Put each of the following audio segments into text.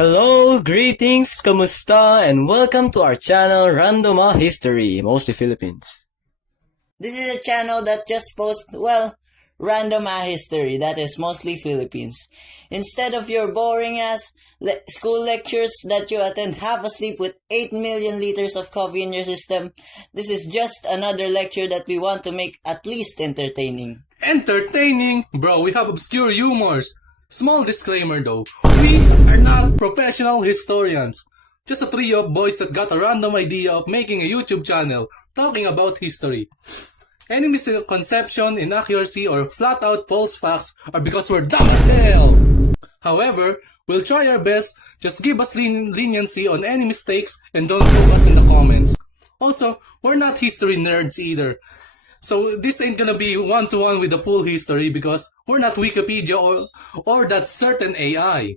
Hello, greetings, kamusta, and welcome to our channel Random History, mostly Philippines. This is a channel that just posts, random history that is mostly Philippines. Instead of your boring ass school lectures that you attend half asleep with 8 million liters of coffee in your system, this is just another lecture that we want to make at least entertaining. Entertaining? Bro, we have obscure humors. Small disclaimer though, we are not professional historians. Just a trio of boys that got a random idea of making a YouTube channel talking about history. Any misconception, inaccuracy, or flat-out false facts are because we're dumb as hell. However, we'll try our best. Just give us leniency on any mistakes and don't poke us in the comments. Also, we're not history nerds either. So this ain't gonna be one-to-one with the full history because we're not Wikipedia or that certain AI.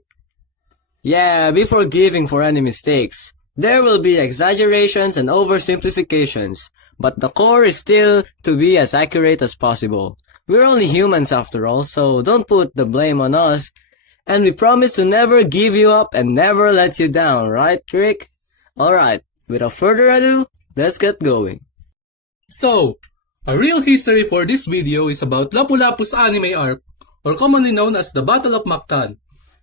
Yeah, be forgiving for any mistakes. There will be exaggerations and oversimplifications, but the core is still to be as accurate as possible. We're only humans after all, so don't put the blame on us. And we promise to never give you up and never let you down, right, Rick? Alright, without further ado, let's get going. So, a real history for this video is about Lapu-Lapu's anime arc, or commonly known as the Battle of Mactan.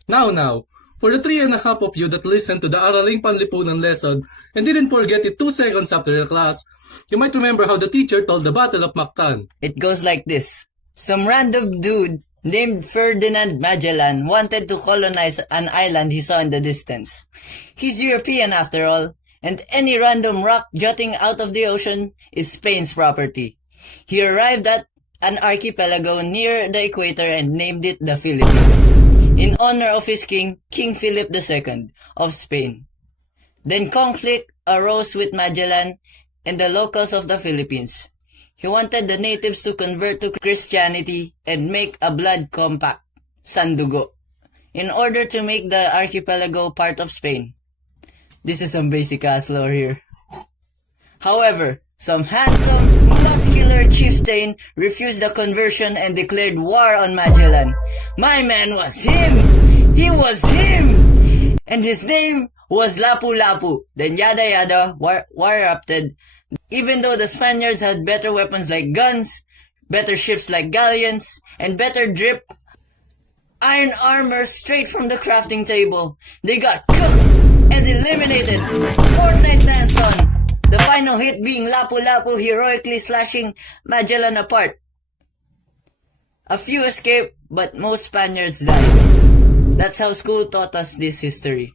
Now, for the 3.5 of you that listened to the Araling Panlipunan lesson and didn't forget it 2 seconds after your class, you might remember how the teacher told the Battle of Mactan. It goes like this. Some random dude named Ferdinand Magellan wanted to colonize an island he saw in the distance. He's European after all, and any random rock jutting out of the ocean is Spain's property. He arrived at an archipelago near the equator and named it the Philippines, in honor of his king, King Philip II of Spain. Then conflict arose with Magellan and the locals of the Philippines. He wanted the natives to convert to Christianity and make a blood compact, Sandugo, in order to make the archipelago part of Spain. This is some basic ass lore here. However, some handsome, muscular chieftain refused the conversion and declared war on Magellan. My man was him! He was him! And his name was Lapu-Lapu. Then yada yada, war erupted. Even though the Spaniards had better weapons like guns, better ships like galleons, and better drip iron armor straight from the crafting table, they got cooked and eliminated. Fortnite danced on. The final hit being Lapu-Lapu heroically slashing Magellan apart. A few escaped, but most Spaniards died. That's how school taught us this history.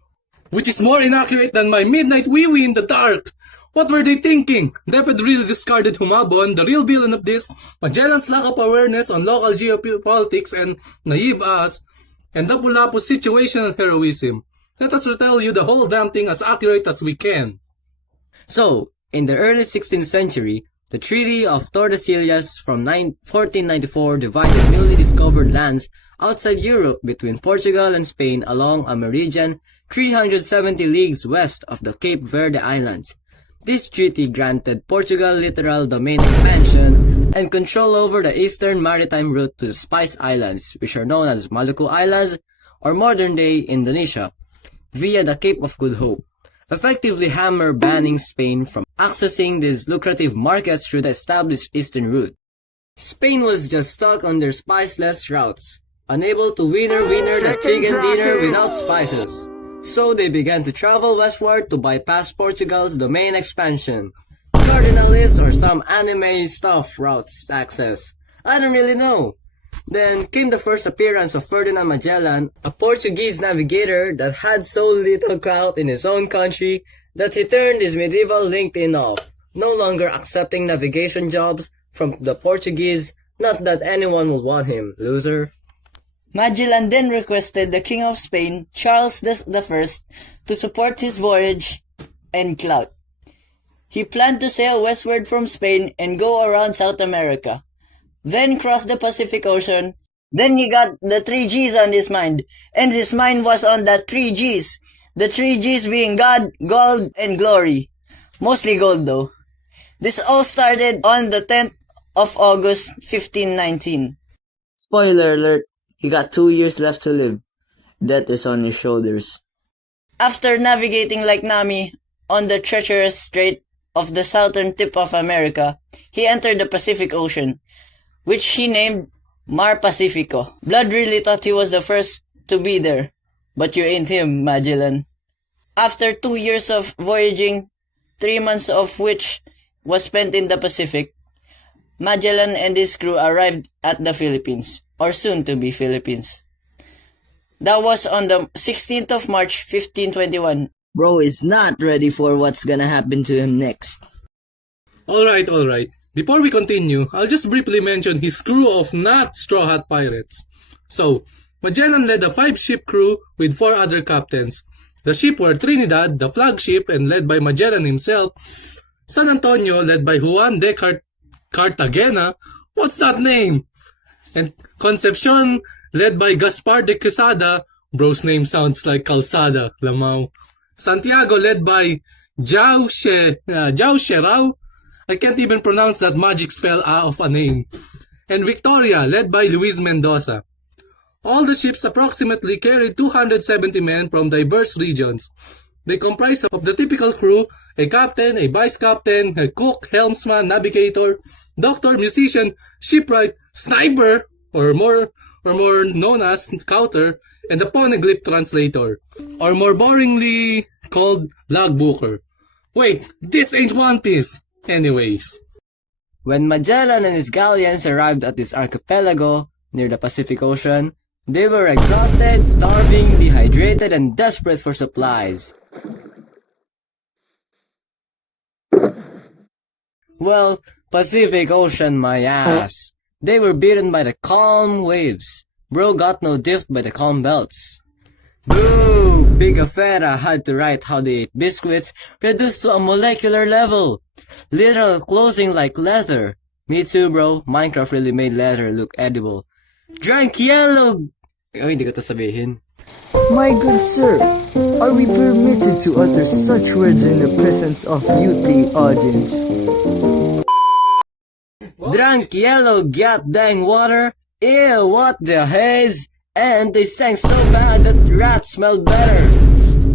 Which is more inaccurate than my midnight wee-wee in the dark. What were they thinking? Deped really discarded Humabon, the real villain of this, Magellan's lack of awareness on local geopolitics and naive us, and Lapu-Lapu's situational heroism. Let us retell you the whole damn thing as accurate as we can. So, in the early 16th century, the Treaty of Tordesillas from 1494 divided newly discovered lands outside Europe between Portugal and Spain along a meridian 370 leagues west of the Cape Verde Islands. This treaty granted Portugal littoral domain expansion and control over the eastern maritime route to the Spice Islands, which are known as Maluku Islands or modern-day Indonesia, via the Cape of Good Hope, effectively banning Spain from accessing these lucrative markets through the established eastern route. Spain was just stuck on their spiceless routes, unable to winner the chicken dinner without spices. So they began to travel westward to bypass Portugal's domain expansion. Cardinalist or some anime stuff routes access. I don't really know. Then came the first appearance of Ferdinand Magellan, a Portuguese navigator that had so little clout in his own country that he turned his medieval LinkedIn off, no longer accepting navigation jobs from the Portuguese. Not that anyone would want him, loser. Magellan then requested the King of Spain, Charles I, to support his voyage and clout. He planned to sail westward from Spain and go around South America, then cross the Pacific Ocean. Then he got the 3 G's on his mind, and his mind was on the 3 G's. The 3 G's being God, gold, and glory. Mostly gold though. This all started on the 10th of August, 1519. Spoiler alert, he got 2 years left to live. Death is on his shoulders. After navigating like Nami on the treacherous strait of the southern tip of America, he entered the Pacific Ocean, which he named Mar Pacifico. Blood really thought he was the first to be there, but you ain't him, Magellan. After 2 years of voyaging, 3 months of which was spent in the Pacific, Magellan and his crew arrived at the Philippines, or soon to be Philippines. That was on the 16th of March, 1521. Bro is not ready for what's gonna happen to him next. Alright. Before we continue, I'll just briefly mention his crew of not Straw Hat Pirates. So, Magellan led a 5-ship crew with 4 other captains. The ship were Trinidad, the flagship and led by Magellan himself, San Antonio led by Juan de Cartagena, what's that name? And Concepcion led by Gaspar de Quesada, bro's name sounds like Calzada, Lamau. Santiago led by Jao Sherao, I can't even pronounce that magic spell of a name. And Victoria led by Luis Mendoza. All the ships approximately carried 270 men from diverse regions. They comprise of the typical crew, a captain, a vice captain, a cook, helmsman, navigator, doctor, musician, shipwright, sniper, or more known as scouter, and a poneglyph translator, or more boringly called logbooker. Wait, this ain't One Piece! Anyways. When Magellan and his galleons arrived at this archipelago near the Pacific Ocean, they were exhausted, starving, dehydrated, and desperate for supplies. Well, Pacific Ocean my ass. They were beaten by the calm waves. Bro got no diff by the calm belts. Boo! Pigafetta had to write how they ate biscuits reduced to a molecular level. Literal clothing like leather. Me too, bro. Minecraft really made leather look edible. Drank yellow... Oh, hindi ko to sabihin. My good sir, are we permitted to utter such words in the presence of the audience? Drank yellow goddamn water. Ew, what the haze? And they stank so bad that rats smelled better.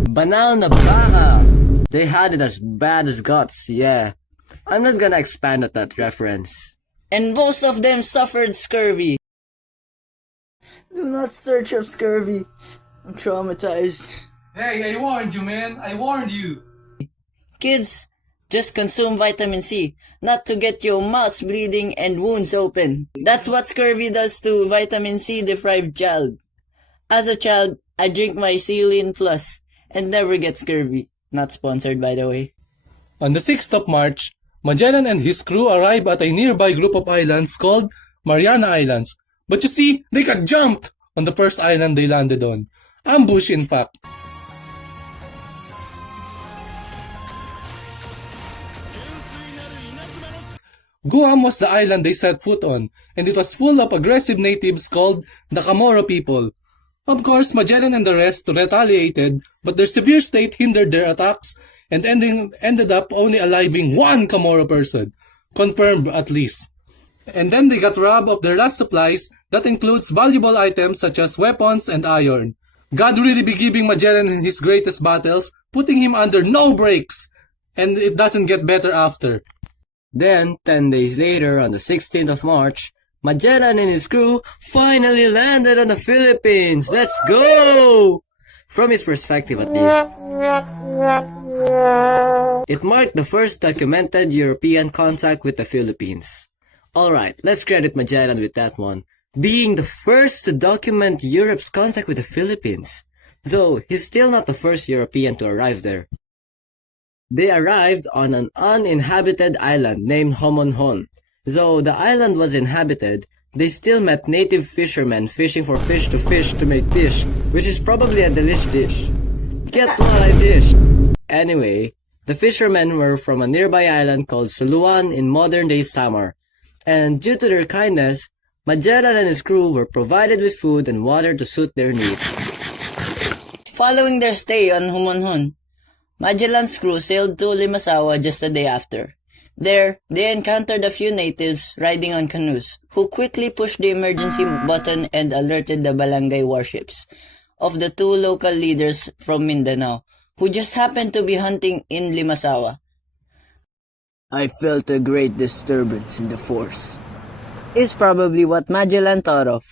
Banana baka. They had it as bad as guts, yeah. I'm not gonna expand on that reference. And most of them suffered scurvy. Do not search up scurvy. I'm traumatized. Hey, I warned you, man. I warned you. Kids, just consume vitamin C, not to get your mouths bleeding and wounds open. That's what scurvy does to vitamin C deprived child. As a child, I drink my Celine Plus and never get scurvy. Not sponsored, by the way. On the 6th of March, Magellan and his crew arrived at a nearby group of islands called Mariana Islands. But you see, they got jumped on the first island they landed on. Ambush, in fact. Guam was the island they set foot on, and it was full of aggressive natives called the Chamorro people. Of course, Magellan and the rest retaliated, but their severe state hindered their attacks and ended up only aliving one Chamorro person, confirmed at least. And then they got robbed of their last supplies, that includes valuable items such as weapons and iron. God really be giving Magellan his greatest battles, putting him under no breaks, and it doesn't get better after. Then, 10 days later, on the 16th of March, Magellan and his crew finally landed on the Philippines. Let's go! From his perspective at least. It marked the first documented European contact with the Philippines. Alright, let's credit Magellan with that one, being the first to document Europe's contact with the Philippines. Though, he's still not the first European to arrive there. They arrived on an uninhabited island named Homonhon. Though the island was inhabited, they still met native fishermen fishing for fish to make dish, which is probably a delish dish. Get what I dish! Anyway, the fishermen were from a nearby island called Suluan in modern-day Samar, and due to their kindness, Magellan and his crew were provided with food and water to suit their needs. Following their stay on Humonhon, Magellan's crew sailed to Limasawa just a day after. There, they encountered a few natives riding on canoes, who quickly pushed the emergency button and alerted the barangay warships. of the two local leaders from Mindanao, who just happened to be hunting in Limasawa. I felt a great disturbance in the force. Is probably what Magellan thought of,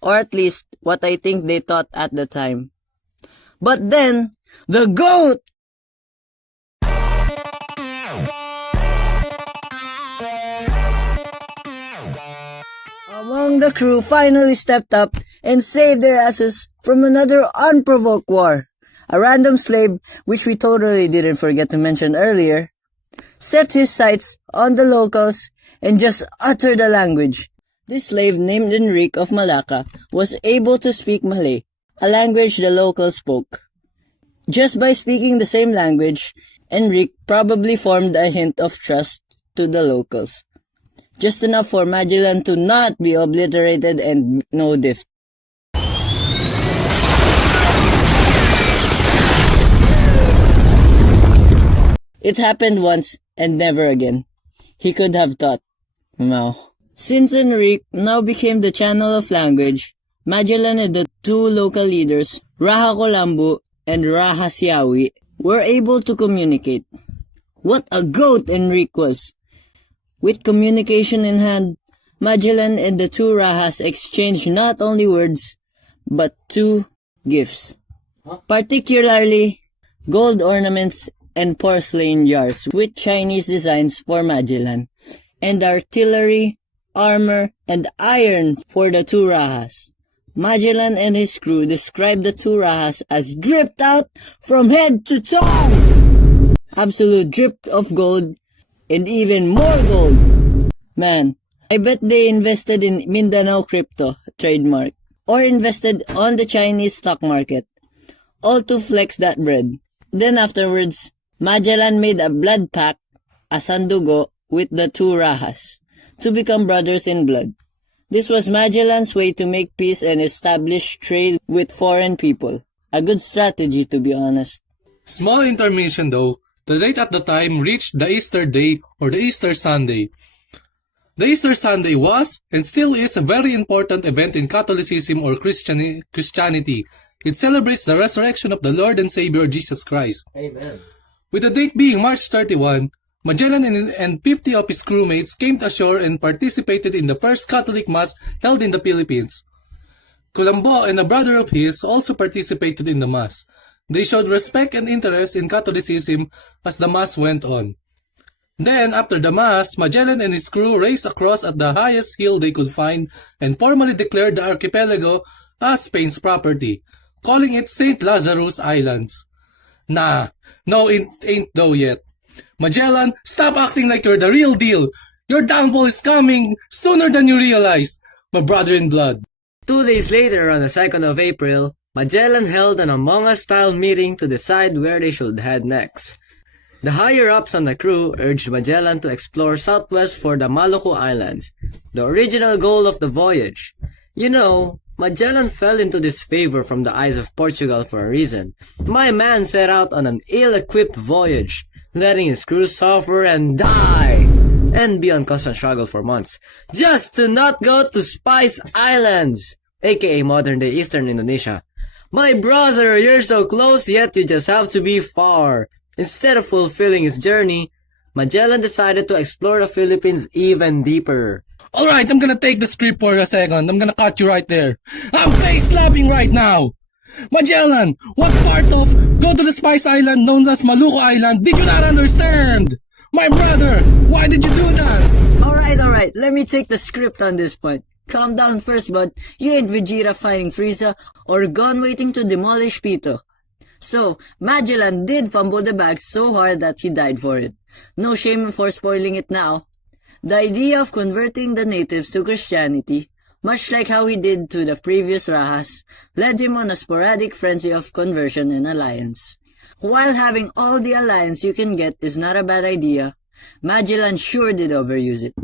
or at least what I think they thought at the time. But then, the GOAT! Among the crew finally stepped up and saved their asses from another unprovoked war. A random slave, which we totally didn't forget to mention earlier, set his sights on the locals and just uttered the language. This slave named Enrique of Malacca was able to speak Malay, a language the locals spoke. Just by speaking the same language, Enrique probably formed a hint of trust to the locals. Just enough for Magellan to not be obliterated and no diff. It happened once and never again. He could have thought. No. Since Enrique now became the channel of language, Magellan and the two local leaders, Raha Colambu and Raha Siawi, were able to communicate. What a goat Enrique was! With communication in hand, Magellan and the two Rahas exchanged not only words, but two gifts. Particularly, gold ornaments and porcelain jars with Chinese designs for Magellan, and artillery, armor, and iron for the two Rahas. Magellan and his crew described the two Rahas as dripped out from head to toe! Absolute drip of gold, and even more gold. Man, I bet they invested in Mindanao crypto, trademark, or invested on the Chinese stock market, all to flex that bread. Then afterwards, Magellan made a blood pact, a sandugo, with the two Rahas, to become brothers in blood. This was Magellan's way to make peace and establish trade with foreign people. A good strategy, to be honest. Small intermission though, the date at the time reached the Easter Day or the Easter Sunday. The Easter Sunday was and still is a very important event in Catholicism or Christianity. It celebrates the resurrection of the Lord and Savior Jesus Christ. Amen. With the date being March 31, Magellan and 50 of his crewmates came ashore and participated in the first Catholic Mass held in the Philippines. Colombo and a brother of his also participated in the Mass. They showed respect and interest in Catholicism as the Mass went on. Then, after the Mass, Magellan and his crew raced across at the highest hill they could find and formally declared the archipelago as Spain's property, calling it St. Lazarus Islands. Nah, no it ain't though yet. Magellan, stop acting like you're the real deal. Your downfall is coming sooner than you realize, my brother in blood. 2 days later, on the 2nd of April, Magellan held an Among Us-style meeting to decide where they should head next. The higher-ups on the crew urged Magellan to explore southwest for the Maluku Islands, the original goal of the voyage. You know, Magellan fell into disfavor from the eyes of Portugal for a reason. My man set out on an ill-equipped voyage, letting his crew suffer and die, and be on constant struggle for months, just to not go to Spice Islands, aka modern-day Eastern Indonesia. My brother, you're so close, yet you just have to be far. Instead of fulfilling his journey, Magellan decided to explore the Philippines even deeper. Alright, I'm gonna take the script for a second. I'm gonna cut you right there. I'm face slapping right now. Magellan, what part of go to the Spice Island known as Maluku Island did you not understand? My brother, why did you do that? Alright, let me take the script on this point. Calm down first, bud. You ain't Vegeta fighting Frieza or Gon waiting to demolish Pito. So, Magellan did fumble the bag so hard that he died for it. No shame for spoiling it now. The idea of converting the natives to Christianity, much like how he did to the previous Rahas, led him on a sporadic frenzy of conversion and alliance. While having all the alliance you can get is not a bad idea, Magellan sure did overuse it.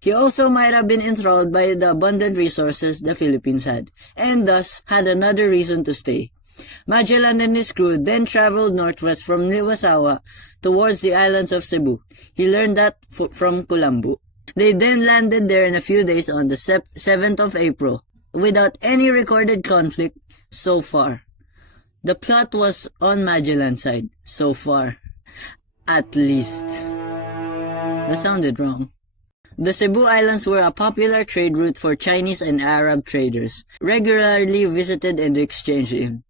He also might have been enthralled by the abundant resources the Philippines had, and thus had another reason to stay. Magellan and his crew then traveled northwest from Limasawa towards the islands of Cebu. He learned that from Colambu. They then landed there in a few days on the 7th of April. Without any recorded conflict, so far. The plot was on Magellan's side, so far. At least. That sounded wrong. The Cebu Islands were a popular trade route for Chinese and Arab traders, regularly visited and exchanged in.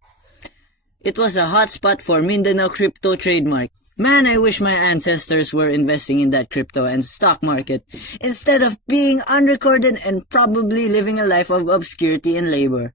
It was a hotspot for Mindanao crypto trademark. Man, I wish my ancestors were investing in that crypto and stock market, instead of being unrecorded and probably living a life of obscurity and labor.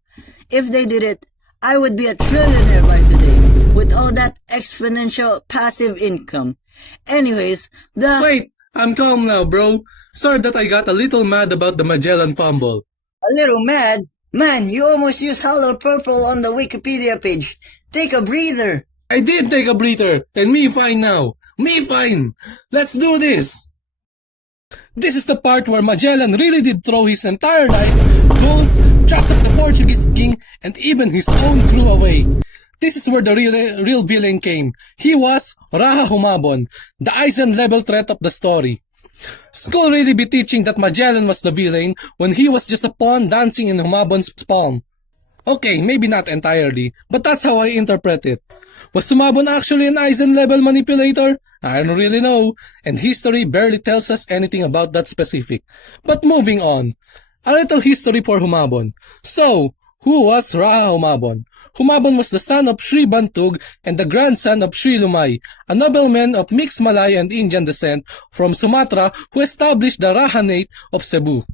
If they did it, I would be a trillionaire by today, with all that exponential passive income. Anyways, Wait, I'm calm now, bro. Sorry that I got a little mad about the Magellan fumble. A little mad? Man, you almost used Hello Purple on the Wikipedia page. Take a breather. I did take a breather, and me fine now. Me fine. Let's do this. This is the part where Magellan really did throw his entire life, goals, trust of the Portuguese king, and even his own crew away. This is where the real villain came. He was Raha Humabon, the Eisen-level threat of the story. School really be teaching that Magellan was the villain when he was just a pawn dancing in Humabon's palm. Okay, maybe not entirely, but that's how I interpret it. Was Humabon actually an Eisen-level manipulator? I don't really know, and history barely tells us anything about that specific. But moving on. A little history for Humabon. So, who was Raha Humabon? Humabon was the son of Sri Bantug and the grandson of Sri Lumay, a nobleman of mixed Malay and Indian descent from Sumatra who established the Rahanate of Cebu.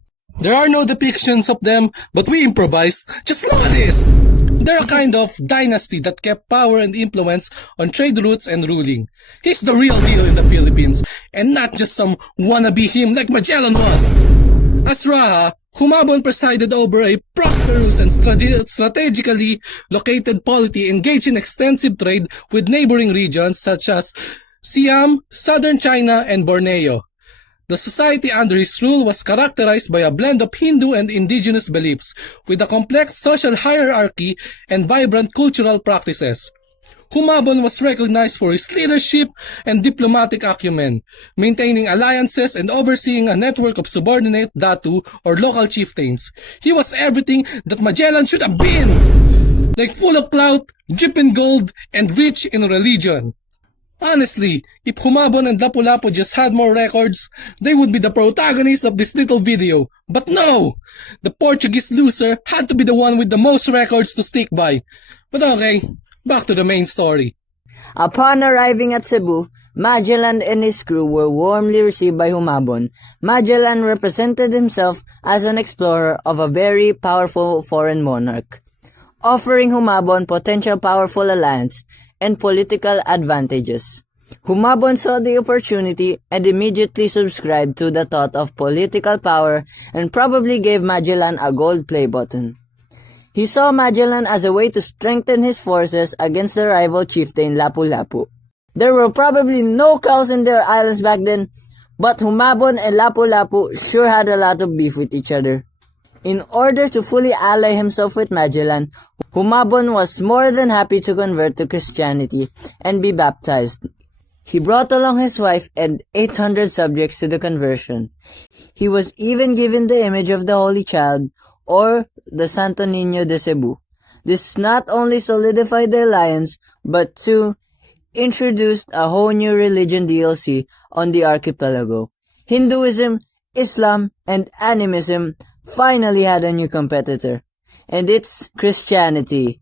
There are no depictions of them, but we improvised. Just look at this! They're a kind of dynasty that kept power and influence on trade routes and ruling. He's the real deal in the Philippines, and not just some wannabe him like Magellan was. As Raha, Humabon presided over a prosperous and strategically located polity engaged in extensive trade with neighboring regions such as Siam, southern China, and Borneo. The society under his rule was characterized by a blend of Hindu and indigenous beliefs, with a complex social hierarchy and vibrant cultural practices. Humabon was recognized for his leadership and diplomatic acumen, maintaining alliances and overseeing a network of subordinate datu or local chieftains. He was everything that Magellan should have been! Like full of clout, dripping gold, and rich in religion. Honestly, if Humabon and Lapu-Lapu just had more records, they would be the protagonists of this little video. But no! The Portuguese loser had to be the one with the most records to stick by. But okay, back to the main story. Upon arriving at Cebu, Magellan and his crew were warmly received by Humabon. Magellan represented himself as an explorer of a very powerful foreign monarch, offering Humabon potential powerful alliance and political advantages. Humabon saw the opportunity and immediately subscribed to the thought of political power and probably gave Magellan a gold play button. He saw Magellan as a way to strengthen his forces against the rival chieftain Lapu-Lapu. There were probably no cows in their islands back then, but Humabon and Lapu-Lapu sure had a lot of beef with each other. In order to fully ally himself with Magellan, Humabon was more than happy to convert to Christianity and be baptized. He brought along his wife and 800 subjects to the conversion. He was even given the image of the Holy Child, or the Santo Niño de Cebu. This not only solidified the alliance, but too introduced a whole new religion DLC on the archipelago. Hinduism, Islam, and animism finally had a new competitor, and it's Christianity.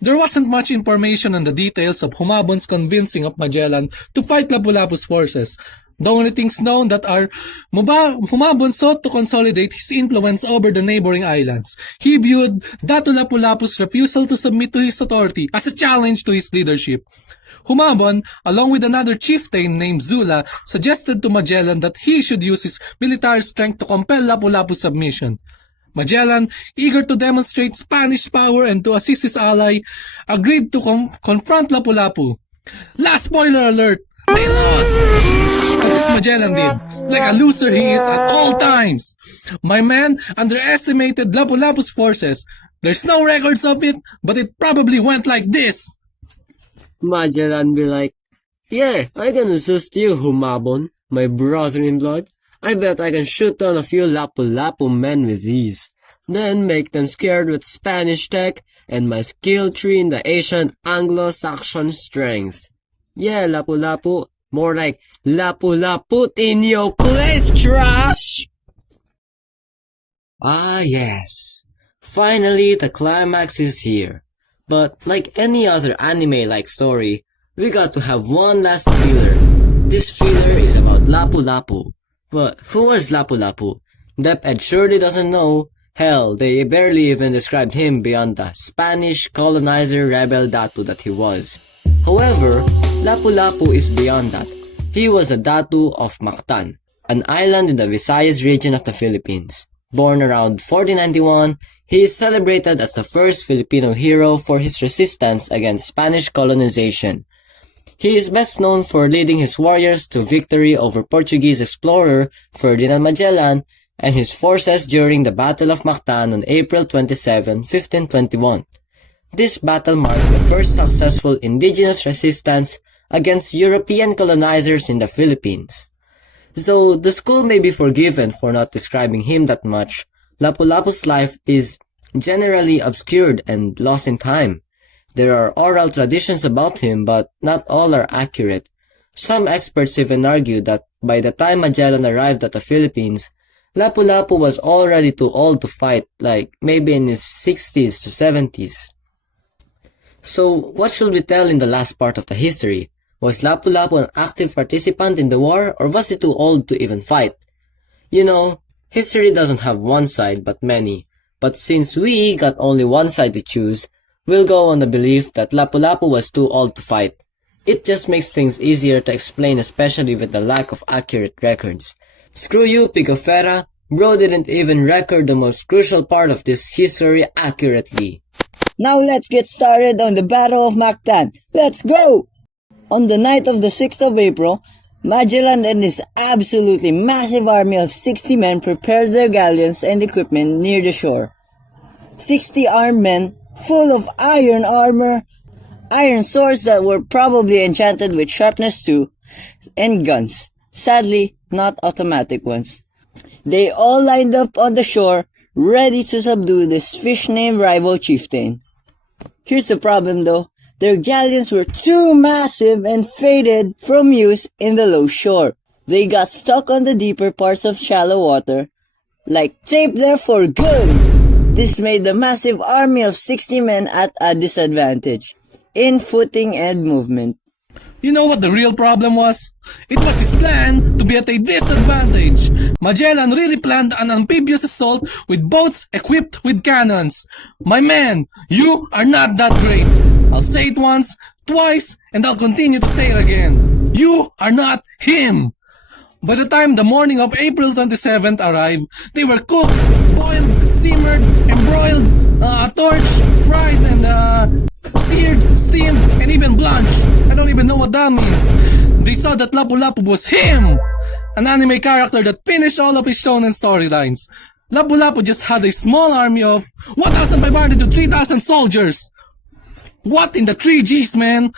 There wasn't much information on the details of Humabon's convincing of Magellan to fight Lapu-Lapu's forces. The only things known that are Humabon sought to consolidate his influence over the neighboring islands. He viewed Datu Lapu-Lapu's refusal to submit to his authority as a challenge to his leadership. Humabon, along with another chieftain named Zula, suggested to Magellan that he should use his military strength to compel Lapu-Lapu's submission. Magellan, eager to demonstrate Spanish power and to assist his ally, agreed to confront Lapu-Lapu. Last spoiler alert! They lost! But this Magellan did, like a loser he is at all times. My man underestimated Lapu-Lapu's forces. There's no records of it, but it probably went like this. Magellan be like, yeah, I can assist you, Humabon, my brother in blood. I bet I can shoot down a few Lapu-Lapu men with ease, then make them scared with Spanish tech and my skill tree in the ancient Anglo-Saxon strength. Yeah, Lapu-Lapu. More like Lapu-Lapu in your place, trash! Ah, yes. Finally, the climax is here. But like any other anime-like story, we got to have one last filler. This filler is about Lapu-Lapu. But who was Lapu-Lapu? Deped surely doesn't know. Hell, they barely even described him beyond the Spanish colonizer rebel Datu that he was. However, Lapu-Lapu is beyond that. He was a Datu of Mactan, an island in the Visayas region of the Philippines. Born around 1491, he is celebrated as the first Filipino hero for his resistance against Spanish colonization. He is best known for leading his warriors to victory over Portuguese explorer Ferdinand Magellan and his forces during the Battle of Mactan on April 27, 1521. This battle marked the first successful indigenous resistance against European colonizers in the Philippines. Though the school may be forgiven for not describing him that much, Lapu-Lapu's life is generally obscured and lost in time. There are oral traditions about him, but not all are accurate. Some experts even argue that by the time Magellan arrived at the Philippines, Lapu-Lapu was already too old to fight, like maybe in his 60s to 70s. So, what should we tell in the last part of the history? Was Lapu-Lapu an active participant in the war, or was he too old to even fight? You know, history doesn't have one side but many, but since we got only one side to choose, we'll go on the belief that Lapu-Lapu was too old to fight. It just makes things easier to explain, especially with the lack of accurate records. Screw you, Pigafetta, bro didn't even record the most crucial part of this history accurately. Now let's get started on the Battle of Mactan. Let's go! On the night of the 6th of April, Magellan and his absolutely massive army of 60 men prepared their galleons and equipment near the shore. 60 armed men, full of iron armor, iron swords that were probably enchanted with sharpness too, and guns. Sadly, not automatic ones. They all lined up on the shore, ready to subdue this fish-named rival chieftain. Here's the problem though. Their galleons were too massive and faded from use in the low shore. They got stuck on the deeper parts of shallow water, like taped there for good. This made the massive army of 60 men at a disadvantage in footing and movement. You know what the real problem was? It was his plan to be at a disadvantage. Magellan really planned an amphibious assault with boats equipped with cannons. My man, you are not that great. I'll say it once, twice, and I'll continue to say it again. You are not him. By the time the morning of April 27th arrived, they were cooked, boiled, simmered, embroiled, torched, fried, and seared, steamed, and even blanched. I don't even know what that means. They saw that Lapu-Lapu was him! An anime character that finished all of his shonen storylines. Lapu-Lapu just had a small army of 1,500 to 3,000 soldiers. What in the 3Gs, man?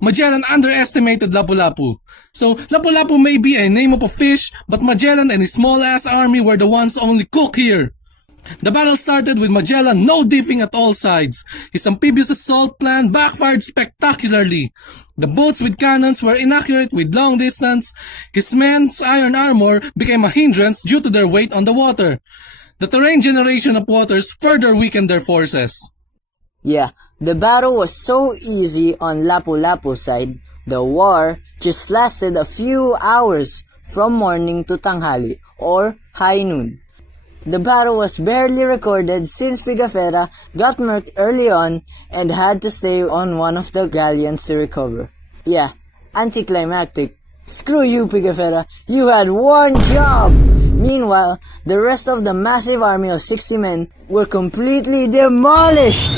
Magellan underestimated Lapu-Lapu. So, Lapu-Lapu may be a name of a fish, but Magellan and his small-ass army were the ones only cook here. The battle started with Magellan no-dipping at all sides. His amphibious assault plan backfired spectacularly. The boats with cannons were inaccurate with long distance. His men's iron armor became a hindrance due to their weight on the water. The terrain generation of waters further weakened their forces. Yeah, the battle was so easy on Lapu-Lapu's side. The war just lasted a few hours from morning to tanghali or high noon. The battle was barely recorded since Pigafetta got murked early on and had to stay on one of the galleons to recover. Yeah, anticlimactic. Screw you, Pigafetta. You had one job! Meanwhile, the rest of the massive army of 60 men were completely demolished!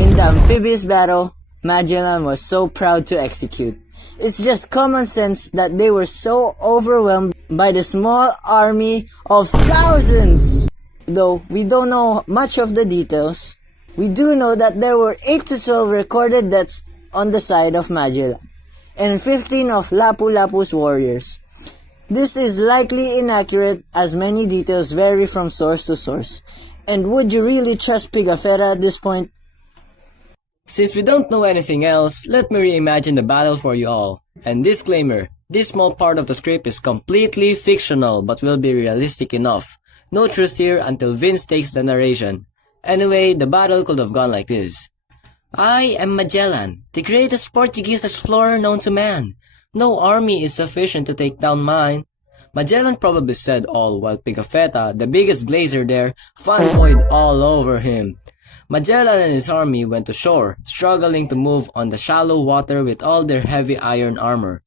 In the amphibious battle, Magellan was so proud to execute. It's just common sense that they were so overwhelmed by the small army of thousands. Though we don't know much of the details, we do know that there were 8 to 12 recorded deaths on the side of Magellan, and 15 of Lapu-Lapu's warriors. This is likely inaccurate as many details vary from source to source. And would you really trust Pigafetta at this point? Since we don't know anything else, let me reimagine the battle for you all. And disclaimer, this small part of the script is completely fictional but will be realistic enough. No truth here until Vince takes the narration. Anyway, the battle could have gone like this. I am Magellan, the greatest Portuguese explorer known to man. No army is sufficient to take down mine. Magellan probably said all while Pigafetta, the biggest glazier there, fanboyed all over him. Magellan and his army went to shore, struggling to move on the shallow water with all their heavy iron armor.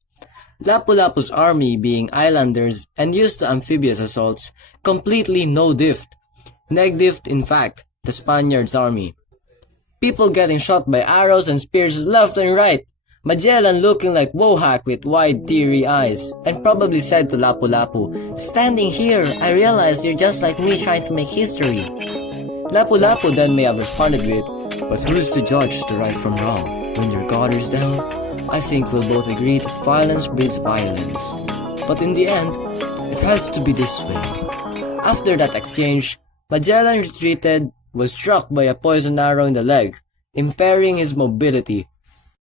Lapu-Lapu's army, being islanders and used to amphibious assaults, completely no-diffed. Neg-diffed, in fact, the Spaniards' army. People getting shot by arrows and spears left and right. Magellan looking like Wohack with wide teary eyes, and probably said to Lapu-Lapu, "Standing here, I realize you're just like me trying to make history." Lapu-Lapu then may have responded with, "But who's to judge the right from wrong? When your guard is down, I think we'll both agree that violence breeds violence. But in the end, it has to be this way." After that exchange, Magellan retreated, was struck by a poisoned arrow in the leg, impairing his mobility.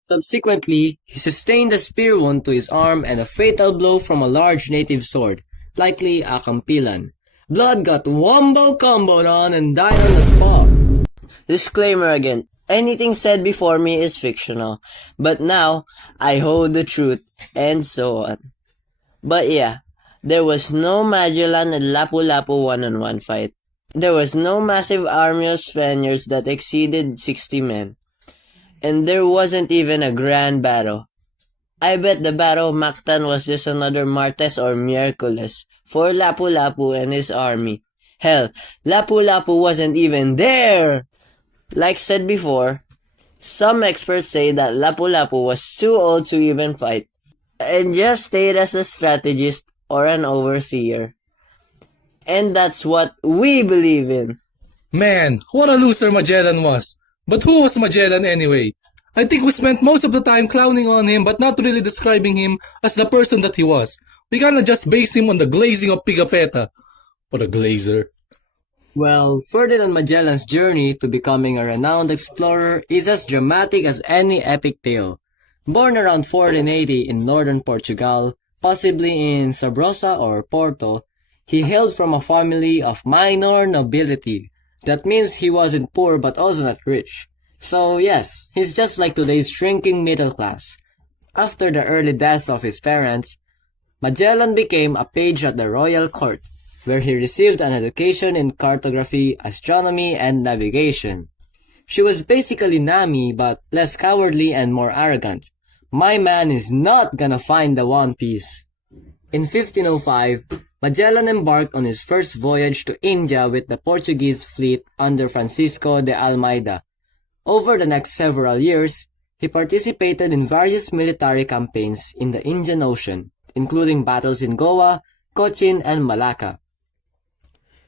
Subsequently, he sustained a spear wound to his arm and a fatal blow from a large native sword, likely a kampilan. Blood got wombo-comboed on and died on the spot. Disclaimer again, anything said before me is fictional, but now I hold the truth, and so on. But yeah, there was no Magellan and Lapu-Lapu one-on-one fight. There was no massive army of Spaniards that exceeded 60 men. And there wasn't even a grand battle. I bet the Battle of Mactan was just another Martes or Miércoles for Lapu-Lapu and his army. Hell, Lapu-Lapu wasn't even there! Like said before, some experts say that Lapu-Lapu was too old to even fight, and just stayed as a strategist or an overseer. And that's what we believe in. Man, what a loser Magellan was. But who was Magellan anyway? I think we spent most of the time clowning on him but not really describing him as the person that he was. We kinda just base him on the glazing of Pigafetta. What a glazer. Well, Ferdinand Magellan's journey to becoming a renowned explorer is as dramatic as any epic tale. Born around 1480 in northern Portugal, possibly in Sabrosa or Porto, he hailed from a family of minor nobility. That means he wasn't poor but also not rich. So yes, he's just like today's shrinking middle class. After the early death of his parents, Magellan became a page at the royal court, where he received an education in cartography, astronomy, and navigation. She was basically Nami but less cowardly and more arrogant. My man is not gonna find the One Piece. In 1505, Magellan embarked on his first voyage to India with the Portuguese fleet under Francisco de Almeida. Over the next several years, he participated in various military campaigns in the Indian Ocean, including battles in Goa, Cochin, and Malacca.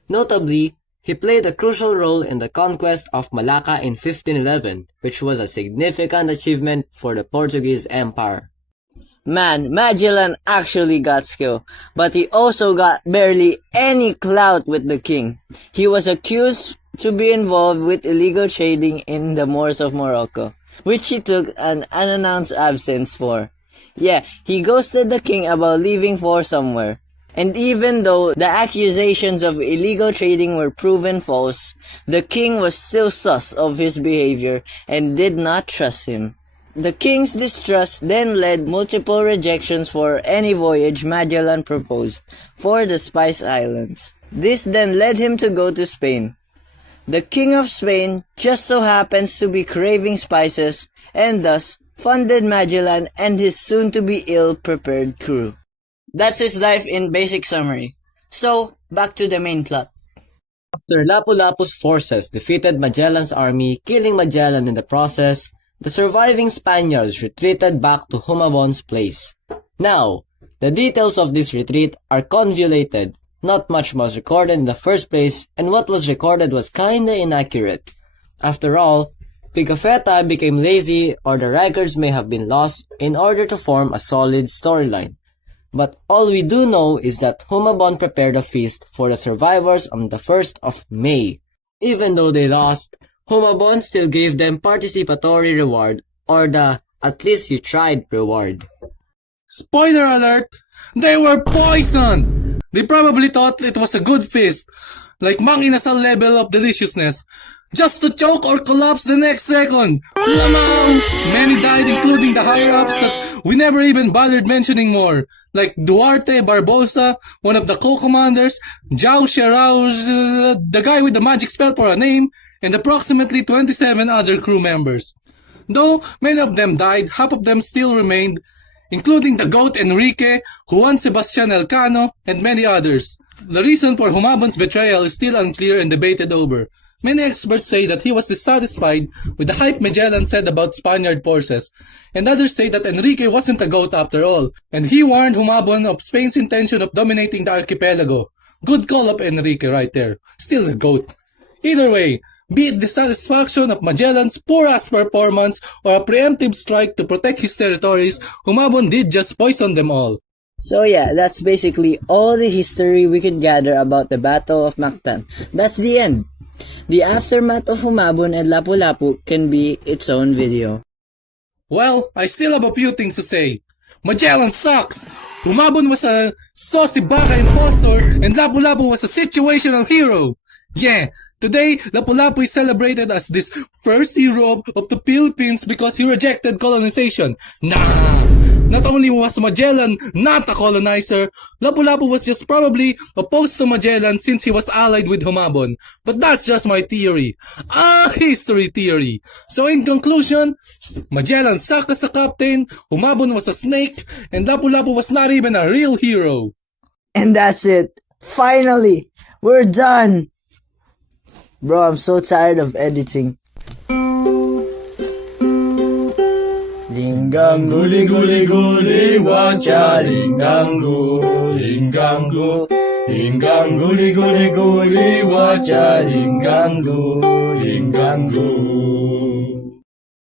Notably, he played a crucial role in the conquest of Malacca in 1511, which was a significant achievement for the Portuguese Empire. Man, Magellan actually got skill, but he also got barely any clout with the king. He was accused to be involved with illegal trading in the Moors of Morocco, which he took an unannounced absence for. Yeah, he ghosted the king about leaving for somewhere. And even though the accusations of illegal trading were proven false, the king was still sus of his behavior and did not trust him. The king's distrust then led multiple rejections for any voyage Magellan proposed for the Spice Islands. This then led him to go to Spain. The king of Spain just so happens to be craving spices and thus funded Magellan and his soon-to-be ill-prepared crew. That's his life in basic summary. So, back to the main plot. After Lapu-Lapu's forces defeated Magellan's army, killing Magellan in the process, the surviving Spaniards retreated back to Humabon's place. Now, the details of this retreat are convoluted. Not much was recorded in the first place, and what was recorded was kinda inaccurate. After all, Pigafetta became lazy or the records may have been lost in order to form a solid storyline. But all we do know is that Humabon prepared a feast for the survivors on the 1st of May. Even though they lost, Humabon still gave them participatory reward, or the at least you tried reward. Spoiler alert! They were poisoned! They probably thought it was a good feast, like mang inasal level of deliciousness, just to choke or collapse the next second. Lamang! Many died, including the higher-ups that we never even bothered mentioning more, like Duarte Barbosa, one of the co-commanders, Zhao Sherao, the guy with the magic spell for a name, and approximately 27 other crew members. Though many of them died, half of them still remained, including the GOAT Enrique, Juan Sebastian Elcano, and many others. The reason for Humabon's betrayal is still unclear and debated over. Many experts say that he was dissatisfied with the hype Magellan said about Spaniard forces, and others say that Enrique wasn't a GOAT after all, and he warned Humabon of Spain's intention of dominating the archipelago. Good call up Enrique right there. Still a GOAT. Either way, be it dissatisfaction of Magellan's poor-ass performance or a preemptive strike to protect his territories, Humabon did just poison them all. So yeah, that's basically all the history we could gather about the Battle of Mactan. That's the end. The aftermath of Humabon and Lapu-Lapu can be its own video. Well, I still have a few things to say. Magellan sucks! Humabon was a saucy baka impostor and Lapu-Lapu was a situational hero! Yeah, today, Lapu-Lapu is celebrated as this first hero of the Philippines because he rejected colonization. Nah! Not only was Magellan not a colonizer, Lapu-Lapu was just probably opposed to Magellan since he was allied with Humabon. But that's just my theory. History theory. So in conclusion, Magellan sucked as a captain, Humabon was a snake, and Lapu-Lapu was not even a real hero. And that's it. Finally, we're done. Bro, I'm so tired of editing. Linggangu, liguli, guli, wacha, linggangu, linggangu, linggangu, liguli, guli, wacha, linggangu, linggangu.